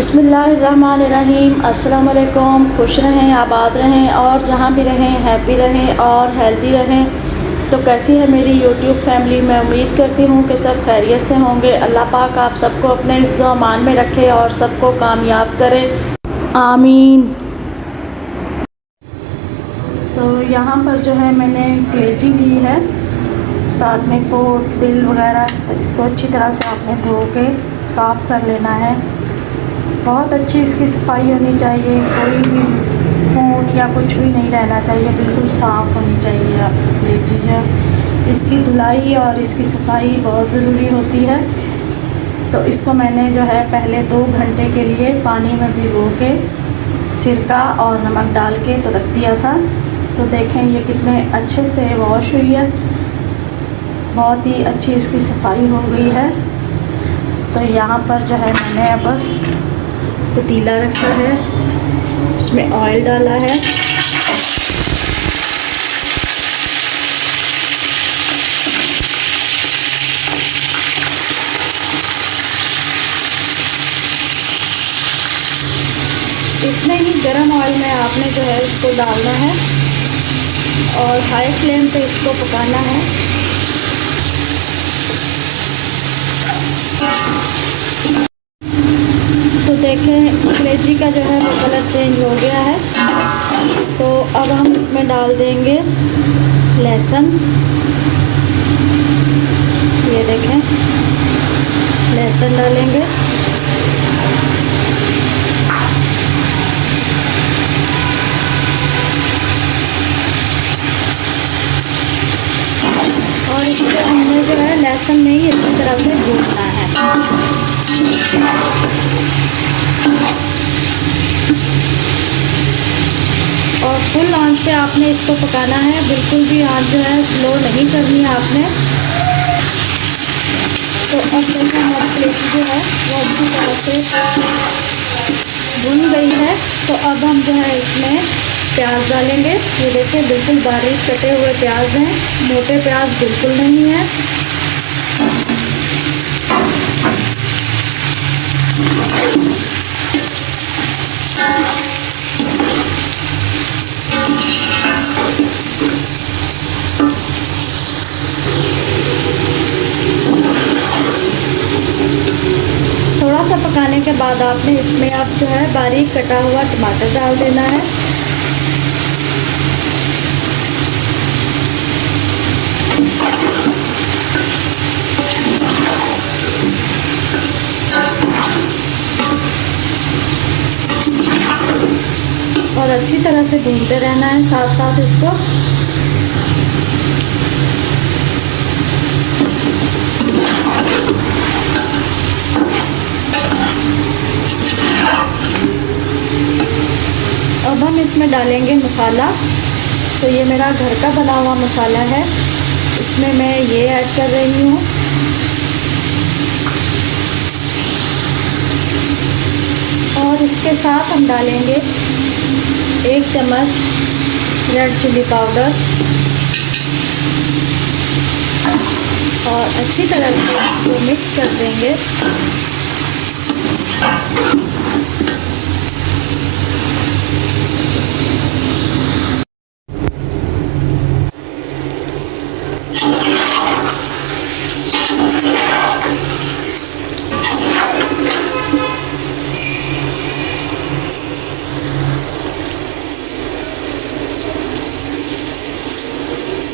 बिस्मिल्लाहिर्रहमानिर्रहीम। अस्सलाम वालेकुम। खुश रहें, आबाद रहें और जहाँ भी रहें हैप्पी रहें और हेल्दी रहें। तो कैसी है मेरी यूट्यूब फैमिली? मैं उम्मीद करती हूँ कि सब खैरियत से होंगे। अल्लाह पाक आप सबको अपने हिफ्ज़ व अमान में रखे और सबको कामयाब करे, आमीन। तो यहाँ पर जो है मैंने कलेजी ली है, साथ में पोट दिल वगैरह। तो इसको अच्छी तरह से आपने धो के साफ़ कर लेना है। बहुत अच्छी इसकी सफाई होनी चाहिए, कोई भी खून या कुछ भी नहीं रहना चाहिए, बिल्कुल साफ़ होनी चाहिए। ये चीज़ है, इसकी धुलाई और इसकी सफाई बहुत ज़रूरी होती है। तो इसको मैंने जो है पहले 2 घंटे के लिए पानी में भिगो के सिरका और नमक डाल के तो रख दिया था। तो देखें ये कितने अच्छे से वॉश हुई है, बहुत ही अच्छी इसकी सफाई हो गई है। तो यहाँ पर जो है मैंने अब पतीला रखा है, इसमें ऑयल डाला है। इतने ही गर्म ऑयल में आपने जो है इसको डालना है और हाई फ्लेम पे इसको पकाना है। तो देखें कलेजी का जो है वो कलर चेंज हो गया है। तो अब हम इसमें डाल देंगे लहसुन। ये देखें लहसुन डालेंगे, और इसको हमने जो है लहसुन में ही अच्छी तरह से भूनना है। और फुल आंच पे आपने इसको पकाना है, बिल्कुल भी आंच जो है स्लो नहीं करनी है आपने। तो अब देखें हमारी कलेजी जो है वो अच्छी तरह से भुन गई है। तो अब हम जो है इसमें प्याज डालेंगे। ये देखिए बिल्कुल बारीक कटे हुए प्याज हैं, मोटे प्याज बिल्कुल नहीं है। थोड़ा सा पकाने के बाद आपने इसमें अब जो है बारीक कटा हुआ टमाटर डाल देना है। और अच्छी तरह से भूनते रहना है साथ साथ इसको। अब हम इसमें डालेंगे मसाला। तो ये मेरा घर का बना हुआ मसाला है, इसमें मैं ये ऐड कर रही हूँ। और इसके साथ हम डालेंगे 1 चम्मच रेड चिली पाउडर और अच्छी तरह से इसको मिक्स कर देंगे।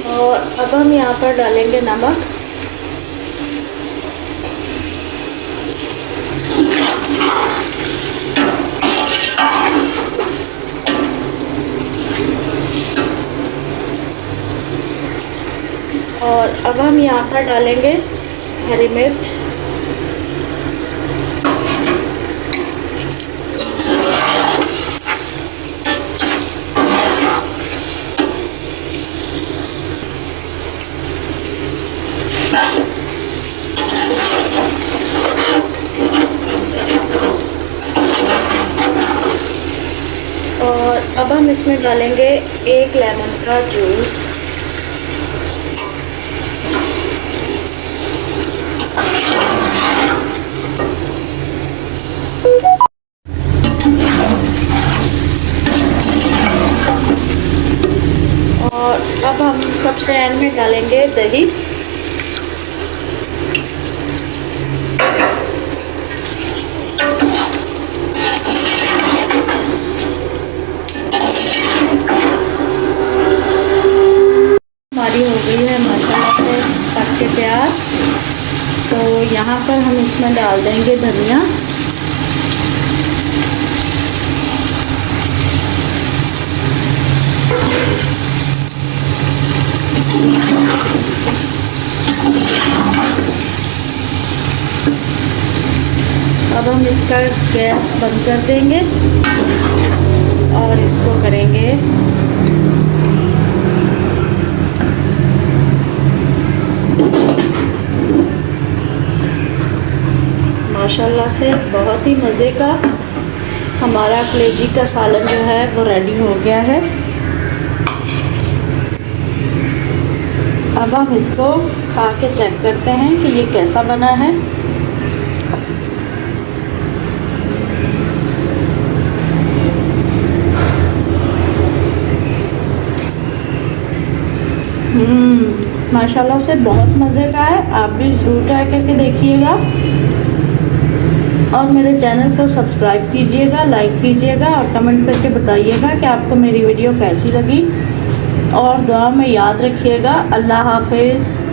और अब हम यहाँ पर डालेंगे नमक। और अब हम यहाँ पर डालेंगे हरी मिर्च। और अब हम इसमें डालेंगे 1 लेमन का जूस। सबसे एंड में डालेंगे दही। हमारी हो गई है माशाल्लाह से पक के तैयार। तो यहाँ पर हम इसमें डाल देंगे धनिया। अब हम इसका गैस बंद कर देंगे और इसको करेंगे माशाल्लाह से बहुत ही मज़े का हमारा कलेजी का सालन जो है वो रेडी हो गया है। अब हम इसको खा के चेक करते हैं कि ये कैसा बना है। माशाल्लाह से बहुत मज़े का है। आप भी ज़रूर ट्राई करके देखिएगा और मेरे चैनल को सब्सक्राइब कीजिएगा, लाइक कीजिएगा और कमेंट करके बताइएगा कि आपको मेरी वीडियो कैसी लगी। और दुआ में याद रखिएगा। अल्लाह हाफिज़।